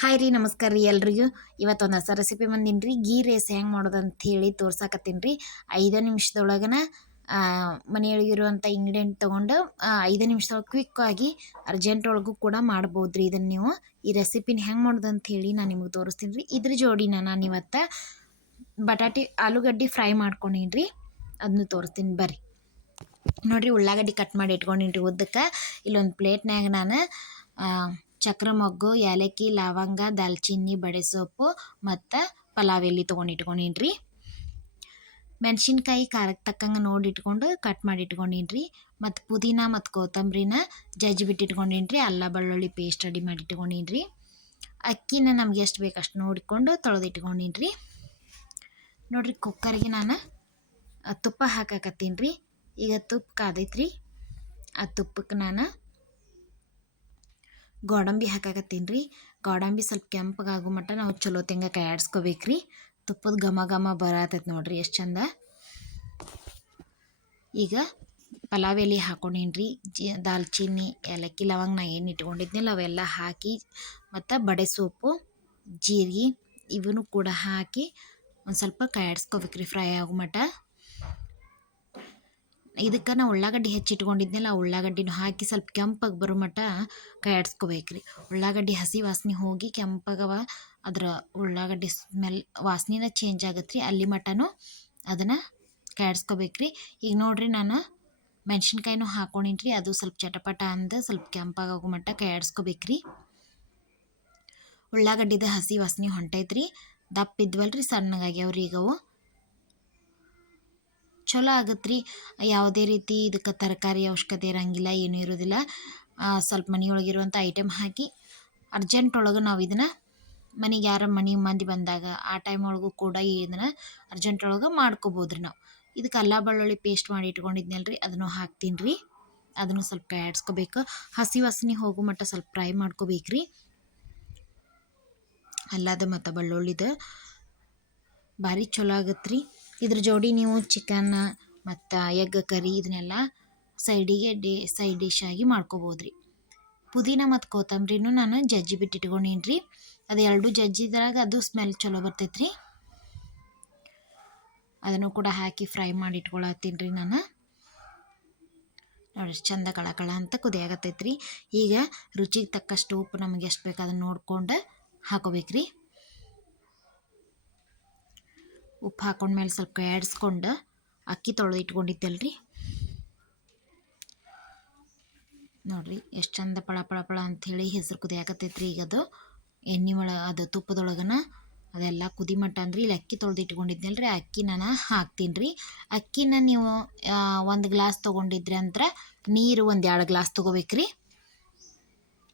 Hi ರೀ, ನಮಸ್ಕಾರ ರೀ ಎಲ್ರಿಗೂ. ಇವತ್ತೊಂದು ಹೊಸ ರೆಸಿಪಿ ಬಂದೀನಿ ರೀ. ಗೀ ರೇಸ್ ಹೆಂಗೆ ಮಾಡೋದು ಅಂತ ಹೇಳಿ ತೋರ್ಸಾಕತ್ತೀನಿ ರೀ. ಐದು ನಿಮಿಷದೊಳಗನ ಮನೆಯೊಳಗಿರುವಂಥ ಇಂಗ್ರೀಡಿಯೆಂಟ್ ತೊಗೊಂಡು ಐದು ನಿಮಿಷದೊಳಗೆ ಕ್ವಿಕ್ಕಾಗಿ ಅರ್ಜೆಂಟ್ ಒಳಗೂ ಕೂಡ ಮಾಡ್ಬೋದು ರೀ ಇದನ್ನು ನೀವು. ಈ ರೆಸಿಪಿನ ಹೆಂಗೆ ಮಾಡೋದು ಅಂತ ಹೇಳಿ ನಾನು ನಿಮಗೆ ತೋರಿಸ್ತೀನಿ ರೀ. ಇದ್ರ ಜೋಡಿನ ನಾನು ಇವತ್ತು ಬಟಾಟಿ, ಆಲೂಗಡ್ಡೆ ಫ್ರೈ ಮಾಡ್ಕೊಂಡೀನಿ ರೀ. ಅದನ್ನು ತೋರಿಸ್ತೀನಿ ಬರ್ರಿ. ನೋಡಿರಿ ಉಳ್ಳಾಗಡ್ಡಿ ಕಟ್ ಮಾಡಿ ಇಟ್ಕೊಂಡಿನಿ ರೀ ಉದ್ದಕ್ಕೆ. ಇಲ್ಲೊಂದು ಪ್ಲೇಟ್ನಾಗ ನಾನು ಚಕ್ರ ಮೊಗ್ಗು, ಏಲಕ್ಕಿ, ಲವಂಗ, ದಾಲ್ಚಿನ್ನಿ, ಬಡೆ ಸೊಪ್ಪು ಮತ್ತು ಪಲಾವ್ ಎಲ್ಲಿ ತೊಗೊಂಡು ಇಟ್ಕೊಂಡೀನಿ ರೀ ಮೆಣಸಿನ್ಕಾಯಿ ಖಾರಕ್ಕೆ ತಕ್ಕಂಗೆ ನೋಡಿ ಇಟ್ಕೊಂಡು ಕಟ್ ಮಾಡಿ ಇಟ್ಕೊಂಡೀನಿ ರೀ ಮತ್ತು ಪುದೀನ ಮತ್ತು ಕೊತ್ತಂಬರಿನ ಜಜ್ಜಿ ಇಟ್ಕೊಂಡೀನಿ ರೀ ಅಲ್ಲ, ಬೆಳ್ಳುಳ್ಳಿ ಪೇಸ್ಟ್ ರೆಡಿ ಮಾಡಿ ಇಟ್ಕೊಂಡೀನಿ ರೀ ಅಕ್ಕಿನ ನಮ್ಗೆ ಎಷ್ಟು ಬೇಕು ಅಷ್ಟು ನೋಡಿಕೊಂಡು ತೊಳೆದು ಇಟ್ಕೊಂಡೀನಿ ರೀ ನೋಡಿರಿ ಕುಕ್ಕರ್ಗೆ ನಾನು ತುಪ್ಪ ಹಾಕಕತ್ತೀನಿ ರೀ ಈಗ ತುಪ್ಪ ಕಾದೈತ್ರಿ. ಆ ತುಪ್ಪಕ್ಕೆ ನಾನು ಗೋಡಂಬಿ ಹಾಕಾಕತ್ತೀನಿ ರೀ ಗೋಡಂಬಿ ಸ್ವಲ್ಪ ಕೆಂಪಗಾಗೋ ಮಟ್ಟ ನಾವು ಚಲೋ ತೆಂಗ ಆಡಿಸ್ಕೋಬೇಕು ರೀ ತುಪ್ಪದ ಘಮ ಘಮ ಬರತೈತೆ ನೋಡಿರಿ ಎಷ್ಟು ಚಂದ. ಈಗ ಪಲಾವ್ ಎಲೆ ಹಾಕೊಂಡೇನ್ರಿ. ಜಿ ದಾಲ್ಚಿನ್ನಿ, ಏಲಕ್ಕಿ, ಲವಂಗ ನಾ ಏನು ಇಟ್ಕೊಂಡಿದ್ನಲ್ಲ ಅವೆಲ್ಲ ಹಾಕಿ ಮತ್ತು ಬಡೆ ಸೋಪು, ಜೀರಿಗೆ ಇವನು ಕೂಡ ಹಾಕಿ ಒಂದು ಸ್ವಲ್ಪ ಕಾಯಾಡ್ಸ್ಕೋಬೇಕು ರೀ ಫ್ರೈ ಆಗೋ ಮಟ್ಟ. ಇದಕ್ಕೆ ನಾವು ಉಳ್ಳಾಗಡ್ಡಿ ಹೆಚ್ಚಿಟ್ಕೊಂಡಿದ್ನಲ್ಲ ಉಳ್ಳಾಗಡ್ಡಿನೂ ಹಾಕಿ ಸ್ವಲ್ಪ ಕೆಂಪಾಗಿ ಬರೋ ಮಟ್ಟ ಕೈ ಆಡಿಸ್ಕೋಬೇಕು ರೀ ಉಳ್ಳಾಗಡ್ಡಿ ಹಸಿ ವಾಸನೆ ಹೋಗಿ ಕೆಂಪಾಗವ, ಅದರ ಉಳ್ಳಾಗಡ್ಡಿ ಸ್ಮೆಲ್ ವಾಸನೆನ ಚೇಂಜ್ ಆಗತ್ತೆ ರೀ ಅಲ್ಲಿ ಮಟನೂ ಅದನ್ನು ಕೈ ರೀ ಈಗ ನೋಡಿರಿ ನಾನು ಮೆಣಸಿನ್ಕಾಯಿನೂ ಹಾಕೊಂಡಿನ್ರಿ, ಅದು ಸ್ವಲ್ಪ ಚಟಪಟ ಅಂದ ಸ್ವಲ್ಪ ಕೆಂಪಾಗೋ ಮಟ್ಟ ಕೈ ಆಡಿಸ್ಕೋಬೇಕು ರೀ ಉಳ್ಳಾಗಡ್ಡಿದ ಹಸಿ ವಾಸನೆ ಹೊಂಟೈತ್ರಿ, ದಪ್ಪ ಇದ್ವಲ್ರಿ, ಸಣ್ಣಗಾಗ್ಯಾವ್ರಿ ಈಗವು ಚಲೋ ಆಗತ್ತೆ ರೀ ಯಾವುದೇ ರೀತಿ ಇದಕ್ಕೆ ತರಕಾರಿ ಅವಶ್ಯಕತೆ ಇರೋಂಗಿಲ್ಲ, ಏನೂ ಇರೋದಿಲ್ಲ. ಸ್ವಲ್ಪ ಮನೆಯೊಳಗಿರುವಂಥ ಐಟಮ್ ಹಾಕಿ ಅರ್ಜೆಂಟ್ ಒಳಗೆ ನಾವು ಇದನ್ನು ಮನೆಗೆ ಯಾರ ಮನೆ ಮಂದಿ ಬಂದಾಗ ಆ ಟೈಮ್ ಒಳಗೂ ಕೂಡ ಇದನ್ನು ಅರ್ಜೆಂಟ್ ಒಳಗೆ ಮಾಡ್ಕೋಬೋದು ರೀ ನಾವು. ಇದಕ್ಕೆ ಅಲ್ಲ ಬೆಳ್ಳುಳ್ಳಿ ಪೇಸ್ಟ್ ಮಾಡಿ ಇಟ್ಕೊಂಡಿದ್ನಲ್ಲ ರೀ ಅದನ್ನು ಹಾಕ್ತೀನಿ ರೀ ಅದನ್ನು ಸ್ವಲ್ಪ ಆಡಿಸ್ಕೋಬೇಕು. ಹಸಿ ವಾಸನೆ ಹೋಗೋ ಮಟ್ಟ ಸ್ವಲ್ಪ ಫ್ರೈ ಮಾಡ್ಕೋಬೇಕು ರೀ ಅಲ್ಲದ ಮತ್ತು ಬೆಳ್ಳುಳ್ಳಿದು ಭಾರಿ ಚಲೋ ಆಗತ್ತೆ ರೀ ಇದ್ರ ಜೋಡಿ ನೀವು ಚಿಕನ್ ಮತ್ತು ಎಗ್ ಕರಿ ಇದನ್ನೆಲ್ಲ ಸೈಡಿಗೆ ಡಿ ಸೈಡ್ ಡಿಶ್ ಆಗಿ ಮಾಡ್ಕೋಬೋದು ರೀ ಪುದೀನ ಮತ್ತು ಕೊತ್ತಂಬ್ರಿನೂ ನಾನು ಜಜ್ಜಿ ಬಿಟ್ಟು ಅದು ಎರಡು ಜಜ್ಜಿದ್ರಾಗ ಅದು ಸ್ಮೆಲ್ ಚಲೋ ಬರ್ತೈತೆ ರೀ ಅದನ್ನು ಕೂಡ ಹಾಕಿ ಫ್ರೈ ಮಾಡಿ ಇಟ್ಕೊಳತ್ತೀನಿ ರೀ ನಾನು ನೋಡಿ ಚಂದ ಕಳ ಕಳ ಅಂತ ಕುದಿಯಾಗತ್ತೈತೆ ರೀ ಈಗ ರುಚಿಗೆ ತಕ್ಕಷ್ಟು ಉಪ್ಪು ನಮಗೆ ಎಷ್ಟು ಬೇಕು ಅದನ್ನು ನೋಡ್ಕೊಂಡು ಹಾಕೋಬೇಕು ರೀ ಉಪ್ಪು ಹಾಕೊಂಡ್ಮೇಲೆ ಸ್ವಲ್ಪ ಆಡಿಸ್ಕೊಂಡು ಅಕ್ಕಿ ತೊಳೆದು ಇಟ್ಕೊಂಡಿದ್ದೆಲ್ಲ ರೀ ನೋಡಿರಿ ಎಷ್ಟು ಚಂದ ಪಳ ಪಳ ಪಳ ಅಂಥೇಳಿ ಹೆಸರು ಕುದಿ ರೀ ಈಗ ಅದು. ಎಣ್ಣೆ ಒಳ ಅದು ತುಪ್ಪದೊಳಗನ ಅದೆಲ್ಲ ಕುದಿ ಮಟ್ಟ ಅಂದ್ರೆ ಇಲ್ಲಿ ಅಕ್ಕಿ ತೊಳೆದು ಇಟ್ಕೊಂಡಿದ್ನಲ್ಲ ರೀ ಅಕ್ಕಿ ನಾನು ಹಾಕ್ತೀನಿ ರೀ ಅಕ್ಕಿನ ನೀವು ಒಂದು ಗ್ಲಾಸ್ ತೊಗೊಂಡಿದ್ರಿ ಅಂದ್ರೆ ನೀರು ಒಂದು ಎರಡು ಗ್ಲಾಸ್ ತೊಗೋಬೇಕು ರೀ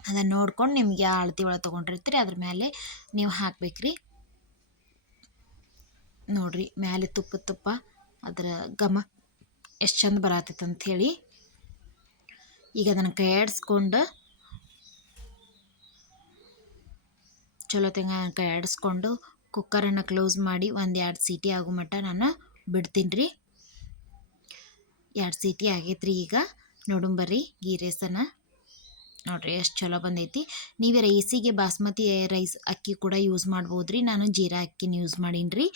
ಅದನ್ನು ನೋಡ್ಕೊಂಡು ನಿಮಗೆ ಅಳತಿ ಒಳಗೆ ತೊಗೊಂಡಿರ್ತೀರಿ, ಅದ್ರ ಮೇಲೆ ನೀವು ಹಾಕ್ಬೇಕು ರೀ ನೋಡಿರಿ ಮ್ಯಾಲೆ ತುಪ್ಪ ತುಪ್ಪ ಅದರ ಘಮ ಎಷ್ಟು ಚಂದ ಬರತ್ತೈತೆ ಅಂಥೇಳಿ ಈಗ ಅದನ್ನು ಕೈ ಆಡಿಸ್ಕೊಂಡು ಚಲೋ ತೆಂಗ ಕೈ ಆಡಿಸ್ಕೊಂಡು ಕುಕ್ಕರನ್ನು ಕ್ಲೋಸ್ ಮಾಡಿ ಒಂದು ಎರಡು ಸೀಟಿ ಆಗೋ ಮಟ್ಟ ನಾನು ಬಿಡ್ತೀನಿ ರೀ ಎರಡು ಸೀಟಿ ಆಗೈತ್ರಿ ಈಗ. ನೋಡುಂಬರ್ರಿ ಗೀ ರೇಸನ್ನು. ನೋಡಿರಿ ಎಷ್ಟು ಚಲೋ ಬಂದೈತಿ. ನೀವು ರೈಸಿಗೆ ಬಾಸ್ಮತಿ ರೈಸ್ ಅಕ್ಕಿ ಕೂಡ ಯೂಸ್ ಮಾಡ್ಬೋದು ರೀ ನಾನು ಜೀರಾ ಅಕ್ಕಿನ ಯೂಸ್ ಮಾಡೀನಿ ರೀ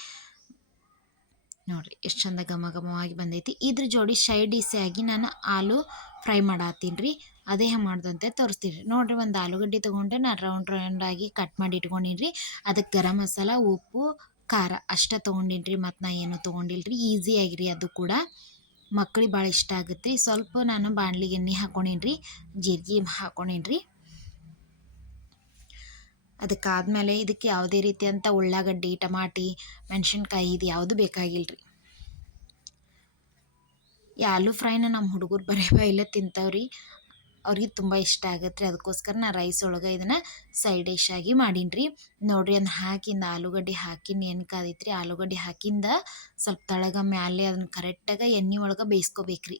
ನೋಡಿರಿ ಎಷ್ಟು ಚಂದ ಘಮ ಘಮವಾಗಿ ಬಂದೈತಿ. ಇದ್ರ ಜೋಡಿ ಸೈಡ್ ಆಗಿ ನಾನು ಆಲೂ ಫ್ರೈ ಮಾಡತ್ತೀನಿ ರೀ ಅದೇ ಮಾಡ್ದಂತೆ ತೋರಿಸ್ತೀನಿ ರೀ ನೋಡಿರಿ ಒಂದು ಆಲೂಗಡ್ಡೆ ತೊಗೊಂಡೆ, ನಾನು ರೌಂಡ್ ರೌಂಡಾಗಿ ಕಟ್ ಮಾಡಿ ಇಟ್ಕೊಂಡಿನಿ ರೀ ಅದಕ್ಕೆ ಗರಂ ಮಸಾಲ, ಉಪ್ಪು, ಖಾರ ಅಷ್ಟೇ ತೊಗೊಂಡಿನಿ ರೀ ಮತ್ತು ನಾ ಏನೂ ತೊಗೊಂಡಿಲ್ಲ ರೀ ಈಸಿಯಾಗಿರಿ ಅದು ಕೂಡ. ಮಕ್ಳಿಗೆ ಭಾಳ ಇಷ್ಟ ಆಗುತ್ತೆ ಸ್ವಲ್ಪ ನಾನು ಬಾಣಲಿಗೆ ಎಣ್ಣೆ ಹಾಕ್ಕೊಂಡಿನಿ ರೀ ಜೀರಿಗೆ ಹಾಕ್ಕೊಂಡಿನಿ ರೀ ಅದಕ್ಕಾದಮೇಲೆ ಇದಕ್ಕೆ ಯಾವುದೇ ರೀತಿಯಂಥ ಉಳ್ಳಾಗಡ್ಡಿ, ಟಮಾಟಿ, ಮೆಣಸಿನ್ಕಾಯಿ ಇದು ಯಾವುದು ಬೇಕಾಗಿಲ್ಲ ರೀ ಈ ಆಲೂ ಫ್ರೈನ ನಮ್ಮ ಹುಡುಗರು ಬರೀ ಬೈಲೆ ತಿಂತಾವ್ರಿ. ಅವ್ರಿಗೆ ತುಂಬ ಇಷ್ಟ ಆಗತ್ತೆ ರೀ. ಅದಕ್ಕೋಸ್ಕರ ನಾ ರೈಸ್ ಒಳಗೆ ಇದನ್ನು ಸೈಡ್ ಡಿಶ್ ಆಗಿ ಮಾಡೀನಿ ನೋಡಿರಿ ಅದನ್ನ ಹಾಕಿಂದ ಆಲೂಗಡ್ಡೆ ಹಾಕಿನ ಏನು ಕಾದೈತೆ ರೀ ಆಲೂಗಡ್ಡೆ ಹಾಕಿಂದ ಸ್ವಲ್ಪ ತಳಗ ಮ್ಯಾಲೆ ಅದನ್ನ ಕರೆಕ್ಟಾಗಿ ಎಣ್ಣೆ ಒಳಗೆ ಬೇಯಿಸ್ಕೋಬೇಕ್ರಿ.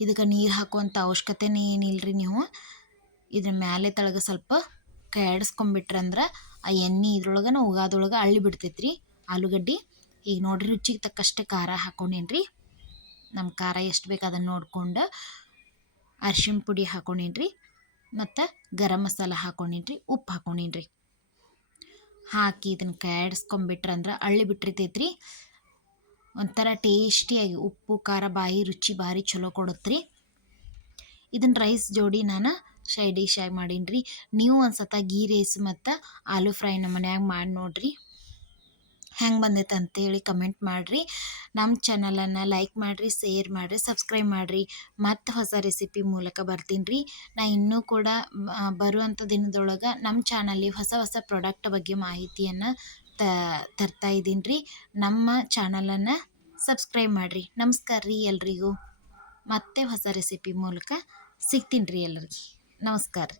ಇದಕ್ಕೆ ನೀರು ಹಾಕುವಂಥ ಅವಶ್ಯಕತೆನೇ ಏನಿಲ್ಲರಿ ನೀವು? ಇದ್ರ ಮ್ಯಾಲೆ ತಳಗ ಸ್ವಲ್ಪ ಕೈ ಆಡಿಸ್ಕೊಂಬಿಟ್ರಂದ್ರೆ ಆ ಎಣ್ಣೆ ಇದ್ರೊಳಗನ ಉಗಾದೊಳಗೆ ಅಳ್ಳಿ ಬಿಡ್ತೈತ್ರಿ ಆಲೂಗಡ್ಡೆ. ಈಗ ನೋಡಿರಿ ರುಚಿಗೆ ತಕ್ಕಷ್ಟು ಖಾರ ಹಾಕೊಂಡೇನ್ರಿ. ನಮ್ಮ ಖಾರ ಎಷ್ಟು ಬೇಕು ಅದನ್ನು ನೋಡ್ಕೊಂಡು ಅರ್ಶಿಣ ಪುಡಿ ಹಾಕೊಂಡೇನ್ರಿ ಮತ್ತು ಗರಂ ಮಸಾಲ ಹಾಕೊಂಡೇನ್ರಿ, ಉಪ್ಪು ಹಾಕೊಂಡೇನ್ರಿ. ಹಾಕಿ ಇದನ್ನು ಕಾಡಿಸ್ಕೊಂಬಿಟ್ರೆ ಅಂದ್ರೆ ಅಳ್ಳಿ ಬಿಟ್ಟಿರ್ತೈತ್ರಿ. ಒಂಥರ ಟೇಸ್ಟಿಯಾಗಿ ಉಪ್ಪು, ಖಾರ ಬಾಯಿ ರುಚಿ ಭಾರಿ ಚಲೋ ಕೊಡುತ್ತೆ ರೀ ಇದನ್ನು ರೈಸ್ ಜೋಡಿ ನಾನು ಸೈಡ್ ಡಿಶ್ ಆಗಿ ಮಾಡೀನಿ ರೀ ನೀವು ಒಂದು ಸತ ಗೀ ರೈಸ್ ಮತ್ತು ಆಲೂ ಫ್ರೈ ನಮ್ಮ ಮನ್ಯಾಗ ಮಾಡಿ ನೋಡಿರಿ. ಹೆಂಗೆ ಬಂದೈತೆ ಅಂತೇಳಿ ಕಮೆಂಟ್ ಮಾಡಿರಿ. ನಮ್ಮ ಚಾನಲನ್ನು ಲೈಕ್ ಮಾಡಿರಿ ಶೇರ್ ಮಾಡಿರಿ ಸಬ್ಸ್ಕ್ರೈಬ್ ಮಾಡಿರಿ. ಮತ್ತು ಹೊಸ ರೆಸಿಪಿ ಮೂಲಕ ಬರ್ತೀನಿ ರೀ ನಾ ಇನ್ನೂ ಕೂಡ ಬರುವಂಥ ದಿನದೊಳಗೆ ನಮ್ಮ ಚಾನಲ್ಲಿ ಹೊಸ ಹೊಸ ಪ್ರಾಡಕ್ಟ್ ಬಗ್ಗೆ ಮಾಹಿತಿಯನ್ನು ತರ್ತಾ ಇದ್ದೀನಿ ರೀ ನಮ್ಮ ಚಾನಲನ್ನು ಸಬ್ಸ್ಕ್ರೈಬ್ ಮಾಡಿರಿ. ನಮಸ್ಕಾರ ರೀ ಎಲ್ರಿಗೂ. ಮತ್ತೆ ಹೊಸ ರೆಸಿಪಿ ಮೂಲಕ ಸಿಗ್ತೀನಿ ರೀ ಎಲ್ಲರಿಗೆ ನಮಸ್ಕಾರ ರೀ